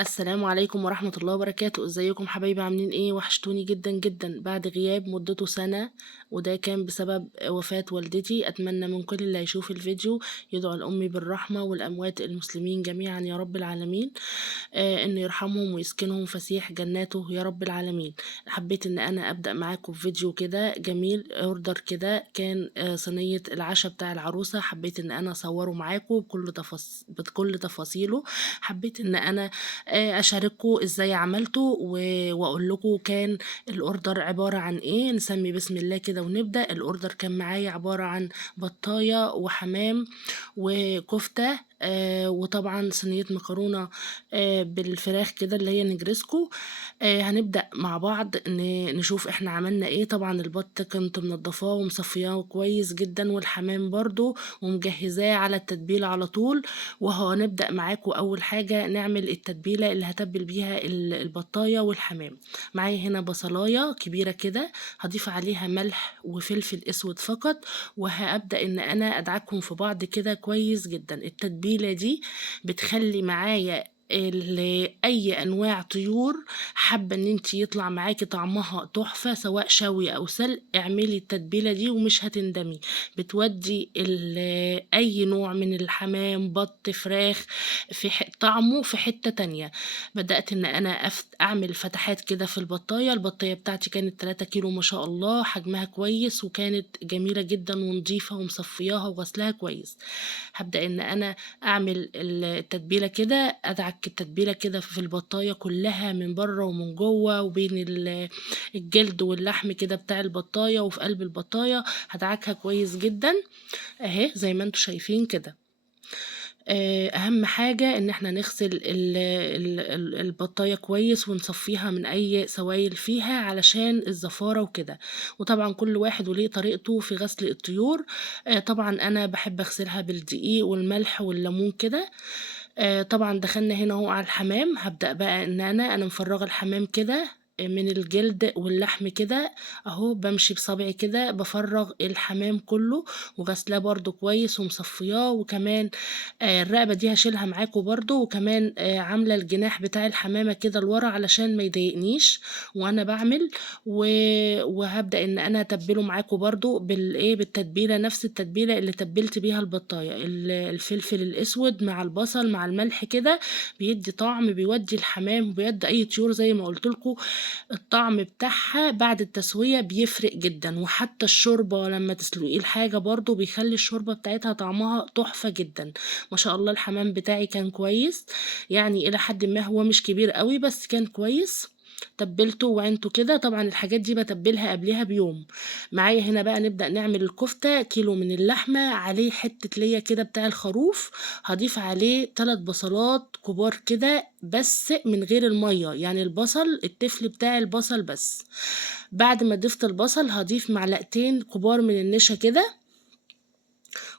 السلام عليكم ورحمة الله وبركاته، ازيكم حبايبي عاملين ايه؟ وحشتوني جدا جدا بعد غياب مدته سنة، وده كان بسبب وفاة والدتي. اتمنى من كل اللي هيشوف الفيديو يدعو لأمي بالرحمة والأموات المسلمين جميعا يا رب العالمين، انه يرحمهم ويسكنهم فسيح جناته يا رب العالمين. حبيت ان انا ابدأ معاكم فيديو كده جميل، اوردر كده كان صينية العشاء بتاع العروسة، حبيت ان انا اصوره معاكم بكل تفاصيله. حبيت ان انا اشارككم ازاي عملته واقول لكم كان الاوردر عبارة عن ايه. نسمي بسم الله كده ونبدأ. الاوردر كان معايا عبارة عن بطاية وحمام وكفتة، وطبعا صينية مكرونة بالفراخ كده اللي هي نجرسكو. هنبدأ مع بعض نشوف احنا عملنا ايه. طبعا البط كنت منضفاه ومصفياه كويس جدا، والحمام برضو، ومجهزاه على التتبيلة على طول. وهنبدأ معاكم أول حاجة نعمل التتبيلة اللي هتبل بيها البطاية والحمام. معايا هنا بصلاية كبيرة كده، هضيف عليها ملح وفلفل أسود فقط، وهبدأ إن أنا أدعكهم في بعض كده كويس جدا. التتبيلة دي بتخلي معايا اي انواع طيور حابه ان انت يطلع معاكي طعمها تحفه، سواء شوي او سلق، اعملي التتبيله دي ومش هتندمي. بتودي اي نوع من الحمام بط فراخ طعمه في حته تانية. بدات ان انا اعمل فتحات كده في البطايه بتاعتي كانت 3 كيلو ما شاء الله، حجمها كويس وكانت جميله جدا ونظيفه ومصفياها وغسلها كويس. هبدا ان انا اعمل التتبيله كده، ادعك التتبيله كده في البطايه كلها من بره ومن جوه وبين الجلد واللحم كده بتاع البطايه وفي قلب البطايه. هدعكها كويس جدا اهي زي ما انتم شايفين كده. اهم حاجة ان احنا نغسل البطاية كويس ونصفيها من اي سوائل فيها علشان الزفارة وكده. وطبعا كل واحد وليه طريقته في غسل الطيور. طبعا انا بحب اغسلها بالدقيق والملح والليمون كده. طبعا دخلنا هنا اهو على الحمام. هبدأ بقى ان انا مفرغة الحمام كده من الجلد واللحم كده اهو، بمشي بصبعي كده بفرغ الحمام كله، وغسلاه برضو كويس ومصفياه. وكمان الرقبة دي هشيلها معاكم برضو، وكمان عاملة الجناح بتاع الحمامة كده لورا علشان ما يضايقنيش وانا بعمل. وهبدأ ان انا اتبله معاكم برضو بالتتبيلة، نفس التتبيلة اللي تبلت بيها البطاية. الفلفل الاسود مع البصل مع الملح كده بيدي طعم، بيودي الحمام وبيودي اي طيور زي ما قلت لكم. الطعم بتاعها بعد التسوية بيفرق جدا، وحتى الشوربة لما تسلقي الحاجة برضو بيخلي الشوربة بتاعتها طعمها تحفة جدا. ما شاء الله الحمام بتاعي كان كويس، يعني الى حد ما هو مش كبير قوي بس كان كويس. تبلته وعينته كده. طبعا الحاجات دي بتبلها قبلها بيوم. معايا هنا بقى نبدأ نعمل الكفتة. كيلو من اللحمة عليه حتة ليا كده بتاع الخروف، هضيف عليه 3 بصلات كبار كده بس من غير المية، يعني البصل التفل بتاع البصل بس. بعد ما ضفت البصل هضيف معلقتين كبار من النشا كده،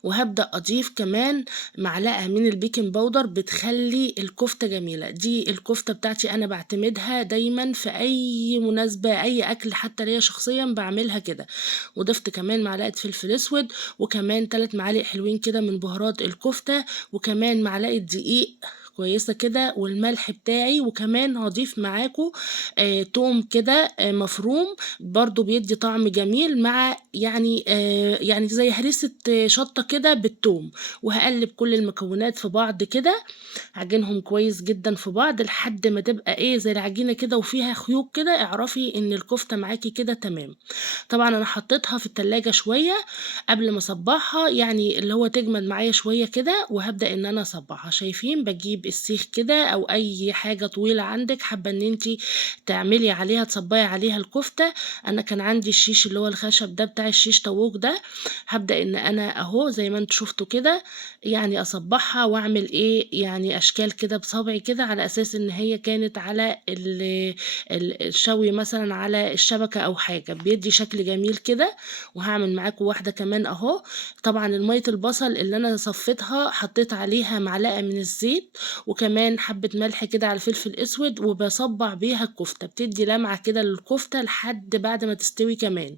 وهبدأ أضيف كمان معلقة من البيكنج باودر بتخلي الكفتة جميلة. دي الكفتة بتاعتي أنا بعتمدها دايما في أي مناسبة أي أكل، حتى ليا شخصيا بعملها كده. وضفت كمان معلقة فلفل أسود، وكمان 3 معالق حلوين كده من بهارات الكفتة، وكمان معلقة دقيق كويسة كده، والملح بتاعي. وكمان هضيف معاكم توم كده مفروم، برضو بيدي طعم جميل مع يعني زي هريسة شطة كده بالثوم. وهقلب كل المكونات في بعض كده، عجنهم كويس جدا في بعض لحد ما تبقى زي العجينة كده وفيها خيوط كده، اعرفي ان الكفتة معاكي كده تمام. طبعا انا حطيتها في التلاجة شوية قبل ما اصبعها، يعني اللي هو تجمد معايا شوية كده، وهبدأ ان انا اصبعها. شايفين بجيب السيخ كده او اي حاجة طويلة عندك حابة ان انتي تعملي عليها تصبعي عليها الكفتة. انا كان عندي الشيش اللي هو الخشب ده بتاع الشيش طاووق ده. هبدأ ان انا اهو زي ما انتوا شفتوا كده، يعني اصبعها واعمل يعني اشكال كده بصبعي كده، على اساس ان هي كانت على الشوي مثلا على الشبكة او حاجة، بيدي شكل جميل كده. وهعمل معاكم واحدة كمان اهو. طبعا المية البصل اللي انا صفيتها حطيت عليها معلقة من الزيت، وكمان حبة ملح كده على الفلفل اسود، وبصبع بيها الكفتة، بتدي لمعة كده للكفتة لحد بعد ما تستوي كمان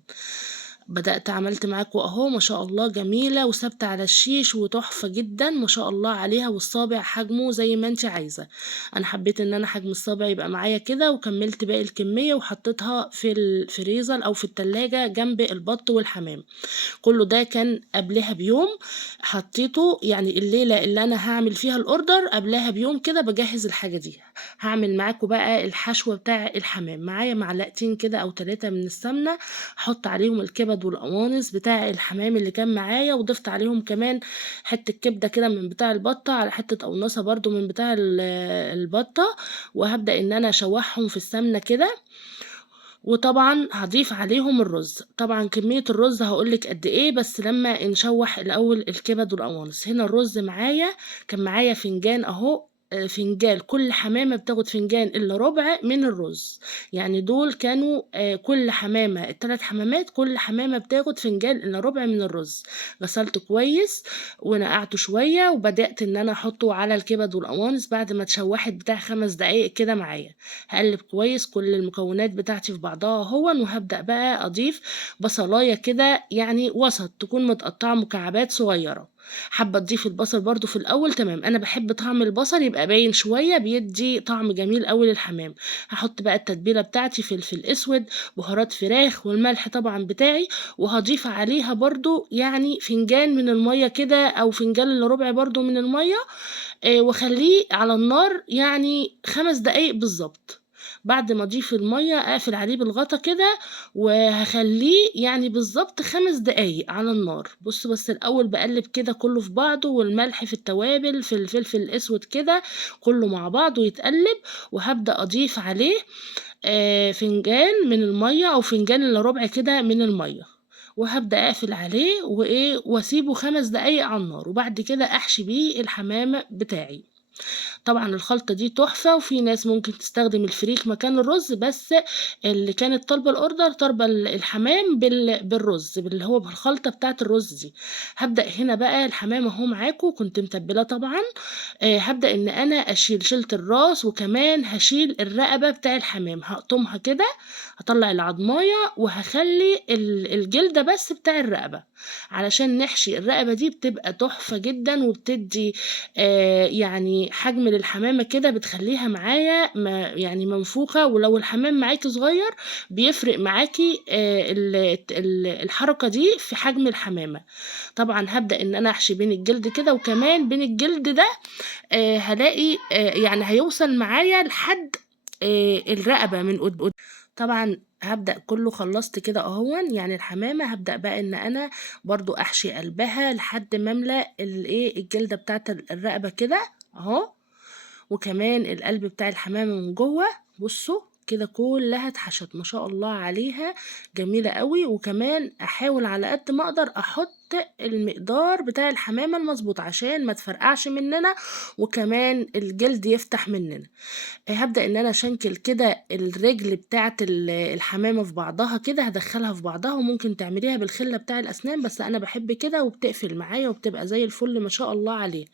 بدأت عملت معاكم أهو ما شاء الله جميلة وثابتة على الشيش وتحفة جدًا ما شاء الله عليها، والصابع حجمه زي ما أنتِ عايزة. أنا حبيت إن أنا حجم الصابع يبقى معايا كده، وكمّلت باقي الكمية وحطيتها في الفريزر أو في التلاجة جنب البط والحمام. كله ده كان قبلها بيوم، حطيته يعني الليلة اللي أنا هاعمل فيها الأوردر قبلها بيوم كده باجهّز الحاجة دي. هاعمل معاكم بقى الحشو بتاع الحمام، معايا معلقتين كده أو 3 من السمنة، هاحط عليهم الكبد والقوانص بتاع الحمام اللي كان معايا، وضِفت عليهم كمان حتة كبدة كده من بتاع البطة، على حتة قونصة برضه من بتاع البطة، وهابدأ إن أنا أشوّحهم في السمنة كده. وطبعًا هاضيف عليهم الرز، طبعًا كمية الرز هاقول لِك قد إيه، بس لمّا نشوّح الأول الكبد والقوانص. هنا الرز معايا كان معايا فنجان أهو، فنجان كل حمامة بتاخد فنجان إلا ربع من الرز، يعني دول كانوا كل حمامة ال3 حمامات كل حمامة بتاخد فنجان إلا ربع من الرز. غسلته كويس ونقعته شوية، وبدأت إن أنا أحطه على الكبد والقوانص بعد ما اتشوحت بتاع 5 دقايق كده معايا. هاقلّب كويس كل المكونات بتاعتي في بعضها أهوًا، وهابدأ بقى أضيف بصلاية كده يعني وسط، تكون متقطعة مكعبات صغيرة. حابة تضيفي البصل برضه في الأول تمام، أنا باحب طعم البصل يبقى باين شوية، بيدّي طعم جميل أوي للحمام. هاحط بقى التتبيلة بتاعتي فلفل أسود، بهارات فراخ، والملح طبعًا بتاعي، وهاضيف عليها برضه يعني فنجان من المَيّة كده أو فنجان إلا ربع برضه من المَيّة، واخلّيه على النار يعني 5 دقايق بالضبط. بعد ما أضيف المَيّة أقفل عليه بالغطا كده، وهاخلّيه يعني بالضبط 5 دقايق على النار. بُصّوا بس الأول باقلّب كده كلّه في بعضه، والملح في التوابل في الفلفل الأسود كده، كلّه مع بعضه يتقلّب، وهابدأ أضيف عليه فنجان من المَيّة أو فنجان إلا ربع كده من المَيّة، وهابدأ أقفل عليه وإيه، وأسيبه 5 دقايق على النار، وبعد كده أحشي بيه الحمام بتاعي. طبعًا الخلطة دي تحفة، وفي ناس ممكن تستخدم الفريك مكان الرز، بس اللي كانت طالبة الorder طالبة الحمام بالرز، اللي هو بالخلطة بتاعة الرز دي. هابدأ هنا بقى الحمام أهو معاكم، كنت متبلاه طبعًا، هابدأ إن أنا شِلت الراس، وكمان هاشيل الرقبة بتاع الحمام، هاقطمها كده، هاطلّع العضماية، وهاخلّي الجلدة بس بتاع الرقبة، علشان نحشي الرقبة دي بتبقى تحفة جدًا، وبتدّي يعني حجم للحمامة كده، بتخلّيها معايا يعني منفوخة، ولو الحمام معاكِ صغير بيفرق معاكِ ال الت ال الحركة دي في حجم الحمامة. طبعًا هابدأ إن أنا أحشي بين الجلد كده، وكمان بين الجلد ده هالاقي يعني هيوصل معايا لحد الرقبة من طبعًا هابدأ كلّه خلّصت كده أهوًا، يعني الحمامة هابدأ بقى إن أنا برضه أحشي قلبها لحد ما أملى الجلدة بتاعة الرقبة كده أهو، وكمان القلب بتاع الحمامة من جوّه. بُصّوا كده كلّها اتحشت ما شاء الله عليها، جميلة أوي. وكمان أحاول على قد ما أقدر أحط المقدار بتاع الحمامة المضبوط عشان ما تفرقعش مننا، وكمان الجلد يفتح مننا. هابدأ إن أنا أشنكل كده الرجل بتاعة الحمامة في بعضها كده، هادخّلها في بعضها، وممكن تعمليها بالخلة بتاع الأسنان، بس أنا باحب كده وبتقفل معايا وبتبقى زي الفل ما شاء الله عليها،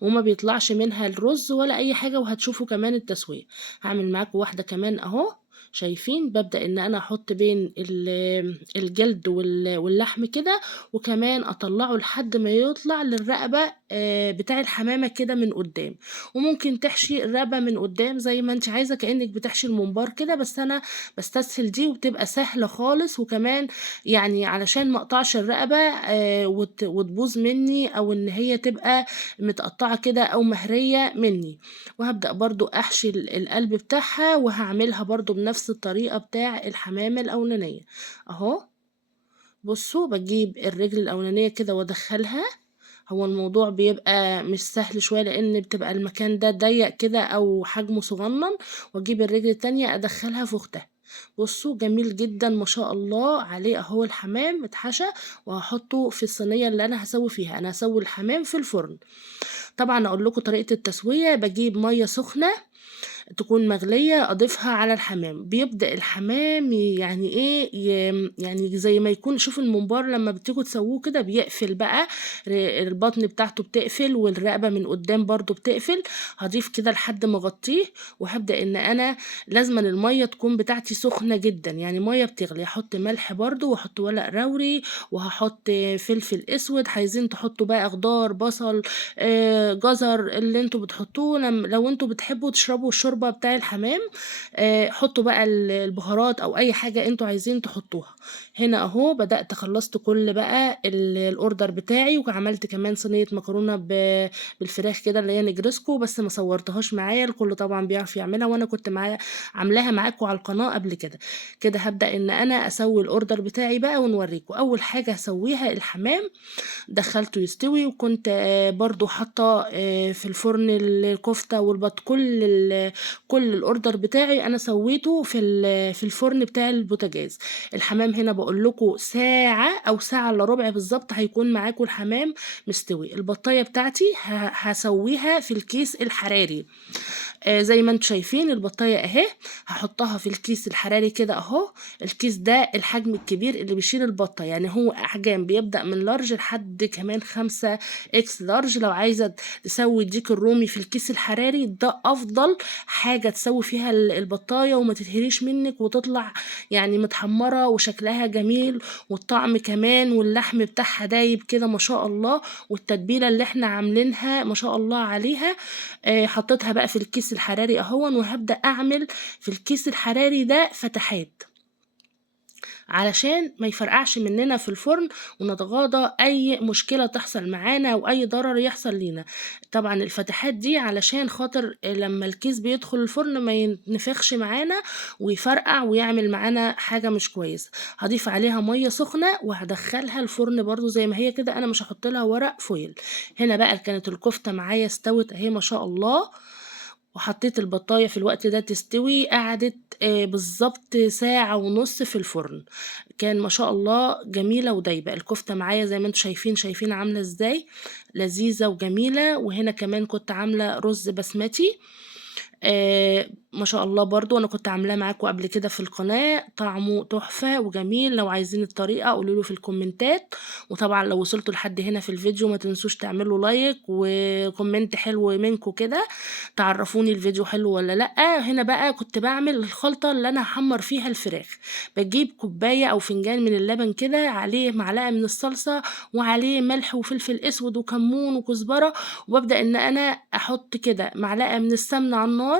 وما بيطلعش منها الرز ولا أي حاجة، وهتشوفوا كمان التسوية. هاعمل معاكم واحدة كمان أهو، شايفين؟ بابدأ إن أنا أحط بين الجلد واللحم كده، وكمان أطلّعه لحد ما يطلع للرقبة بتاع الحمامة كده من قدّام. وممكن تحشي الرقبة من قدّام زي ما أنتِ عايزة كإنِّك بتحشي الممبار كده، بس أنا باستسهل دي وبتبقى سهلة خالص، وكمان يعني علشان ما أقطعش الرقبة وتبوظ منّي، أو إن هي تبقى متقطّعة كده أو مهرية منّي. وهابدأ برضه أحشي القلب بتاعها، وهاعملها برضه بنفس الطريقة بتاع الحمامة الأولانية. أهو بُصّوا باجيب الرجل الأولانية كده وأدخّلها، هو الموضوع بيبقى مش سهل شوية لإن بتبقى المكان ده ضيّق كده أو حجمه صغنّن، وأجيب الرجل التانية أدخّلها في أختها. بُصّوا جميل جدًا ما شاء الله عليه أهو الحمام اتحشى، وهاحطه في الصينية اللي أنا هاسوّي فيها، أنا هاسوّي الحمام في الفرن. طبعًا أقول لكم طريقة التسوية، باجيب مَيّة سخنة تكون مغلية أضيفها على الحمام. بيبدأ الحمام يعني إيه يعني زي ما يكون، شوف الممبار لما بتيجوا تسووه كده بيقفل بقى، البطن بتاعته بتقفل والرقبة من قدام برضو بتقفل. هضيف كده لحد ما اغطيه، وهبدأ ان انا لازما المية تكون بتاعتي سخنة جدا، يعني مية بتغلي. احط ملح برضو، واحط ورق روري، وهحط فلفل اسود. عايزين تحطوا بقى خضار، بصل، جزر، اللي انتوا بتحطوه. لو انتوا بتحبوا تشربوا الشوربة بتاع الحمام، حطوا بقى البهارات او اي حاجة انتوا عايزين تحطوها. هنا اهو بدأت خلصت كل بقى الاوردر بتاعي، وعملت كمان صينية مكرونة بالفراخ كده اللي هي نجرسكو، بس ما صورتهاش معايا. الكل طبعا بيعرف يعملها، وانا كنت معايا عاملاها معاكم على القناة قبل كده. كده هبدأ ان انا اسوي الاوردر بتاعي بقى ونوريكم. اول حاجة هسويها الحمام، دخلته يستوي، وكنت برضو حاطه في الفرن الكفته والبط. كل الاوردر بتاعي انا سويته في الفرن بتاع البوتاجاز. الحمام هنا بقول لكم ساعه او ساعه الا ربع بالظبط هيكون معاكم الحمام مستوي. البطايه بتاعتي هسويها في الكيس الحراري. زي ما انتم شايفين البطايه اهي، هحطها في الكيس الحراري كده اهو. الكيس ده الحجم الكبير اللي بيشيل البطه، يعني هو احجام بيبدأ من لارج لحد كمان 5 اكس لارج. لو عايزه تسوي الديك الرومي في الكيس الحراري ده افضل حاجه تسوي فيها البطايه، وما تتهريش منك، وتطلع يعني متحمره وشكلها جميل، والطعم كمان، واللحم بتاعها دايب كده ما شاء الله، والتتبيله اللي احنا عاملينها ما شاء الله عليها. حطيتها بقى في الكيس الحراري اهون، وهبدأ اعمل في الكيس الحراري ده فتحات علشان ما يفرقعش مننا في الفرن، ونتغاضى اي مشكلة تحصل معانا واي ضرر يحصل لينا. طبعا الفتحات دي علشان خاطر لما الكيس بيدخل الفرن ما ينفخش معانا ويفرقع ويعمل معانا حاجة مش كويسة. هضيف عليها مية سخنة وهدخلها الفرن برضو زي ما هي كده، انا مش هحط لها ورق فويل. هنا بقى كانت الكفتة معايا استوت اهي ما شاء الله، وحطيت البطاية في الوقت ده تستوي. قعدت بالظبط ساعة ونص في الفرن، كان ما شاء الله جميلة ودايبة. الكفتة معايا زي ما انتم شايفين عاملة ازاي، لذيذة وجميلة. وهنا كمان كنت عاملة رز بسمتي ما شاء الله، برضو انا كنت عاملاه معاكم قبل كده في القناة، طعمه تحفة وجميل. لو عايزين الطريقة قولوا له في الكومنتات. وطبعا لو وصلتوا لحد هنا في الفيديو ما تنسوش تعملوا لايك وكومنت حلو منكم كده تعرفوني الفيديو حلو ولا لا. هنا بقى كنت بعمل الخلطة اللي انا هحمر فيها الفراخ. بجيب كوباية او فنجان من اللبن كده، عليه معلقة من الصلصة، وعليه ملح وفلفل اسود وكمون وكزبرة، وببدأ ان انا احط كده معلقة من السمنة على النار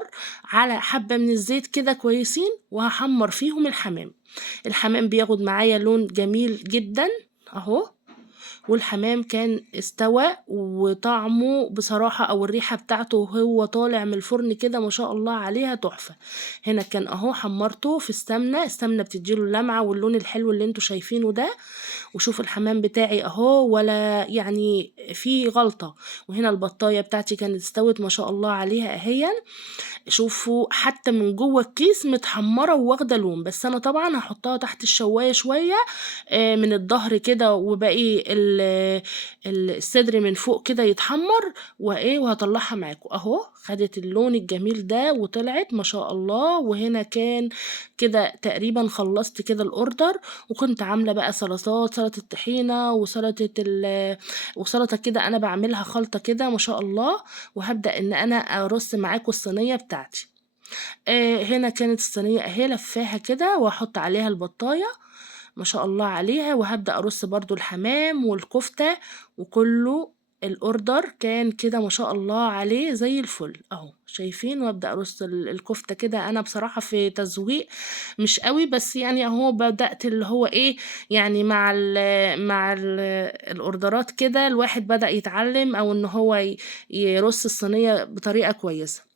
على حبة من الزيت كده كويسين، وهحمر فيهم الحمام. الحمام بياخد معايا لون جميل جدا اهو، والحمام كان استوى، وطعمه بصراحة او الريحة بتاعته وهو طالع من الفرن كده ما شاء الله عليها تحفة. هنا كان اهو حمرته في السمنة بتديله اللمعة واللون الحلو اللي انتوا شايفينه ده. وشوف الحمام بتاعي اهو، ولا يعني في غلطة. وهنا البطاية بتاعتي كانت استوت ما شاء الله عليها اهي. شوفوا حتى من جوه الكيس متحمرة وواخدة لون، بس انا طبعا هحطها تحت الشواية شوية من الظهر كده، وباقي الصدر من فوق كده يتحمر، وهطلعها معاكم اهو. خدت اللون الجميل ده وطلعت ما شاء الله. وهنا كان كده تقريبا خلصت كده الاوردر. وكنت عاملة بقى سلطات، سلطة طحينة وسلطة كده انا بعملها خلطة كده ما شاء الله. وهبدأ ان انا ارص معاكم الصينية بتاعتي. هنا كانت الصينية اهي لفاها كده، واحط عليها البطاية ما شاء الله عليها، وهبدأ ارص برضو الحمام والكفتة وكله. الاوردر كان كده ما شاء الله عليه زي الفل اهو شايفين. وابدا ارص الكفته كده. انا بصراحه في تزويق مش قوي، بس يعني اهو بدات اللي هو ايه، يعني مع الاوردرات كده الواحد بدا يتعلم، او ان هو يرص الصينيه بطريقه كويسه.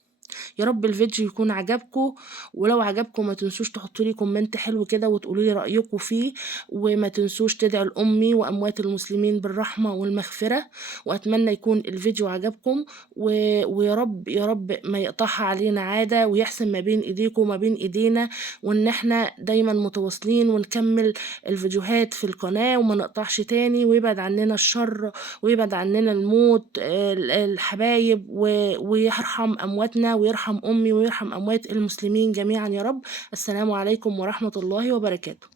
يا رب الفيديو يكون عجبكم، ولو عجبكم ما تنسوش تحطوا لي كومنت حلو كده وتقولوا لي رأيكم فيه. وما تنسوش تدعوا لأمي وأموات المسلمين بالرحمة والمغفرة. وأتمنى يكون الفيديو عجبكم، ويا رب يا رب ما يقطعها علينا عادة، ويحسن ما بين إيديكم وما بين إيدينا، وإن احنا دايما متواصلين ونكمل الفيديوهات في القناة وما نقطعش تاني، ويبعد عننا الشر ويبعد عننا الموت الحبايب، ويرحم أمواتنا ويرحم أمي ويرحم أموات المسلمين جميعًا يا رب. السلام عليكم ورحمة الله وبركاته.